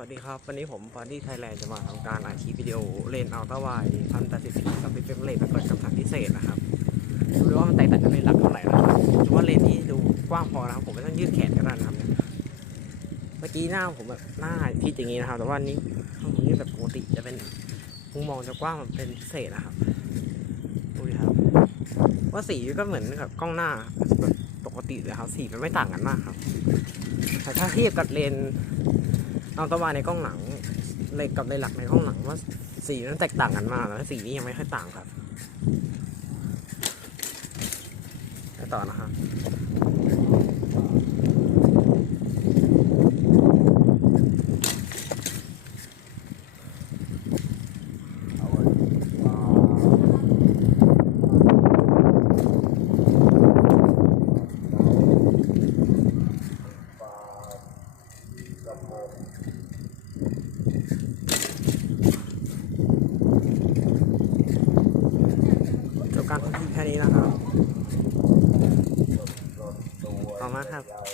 วัสดีครับ วันนี้ผมฟาร์ดี้ไทยแลนด์จะมาทำการอัดคลิปวิดีโอเลนอัลต้าไวพันแปดสิบสี่กับเป็นเฟรมเรทแบบเปิดคำสั่งพิเศษนะครับดูด้วยว่ามันแตกต่างจากเลนหลักเท่าไหร่นะครับถือว่าเลนนี้ดูกว้างพอนะครับผมไม่ต้องยืดแขนก็ได้นะครับเมื่อกี้หน้าผมแบบหน้าพิดอย่างนี้นะครับ แต่ว่านี้ผมยืดแบบปกติจะเป็นมุมมองจะกว้างแบบเป็นพิเศษนะครับดูดิครับ ว่าสีก็เหมือนกับกล้องหน้าปกติเลยครับสีมันไม่ต่างกันมากครับแต่ถ้าเทียบกับเลน เอาตะวันในกล้องหลังเลนส์กับในหลักในกล้องหลังว่าสีนั้นแตกต่างกันมากแล้วสีนี้ยังไม่ค่อยต่างครับไปต่อนะครับ จบการทำคลิปแค่นี้นะครับขอบคุณมากครับ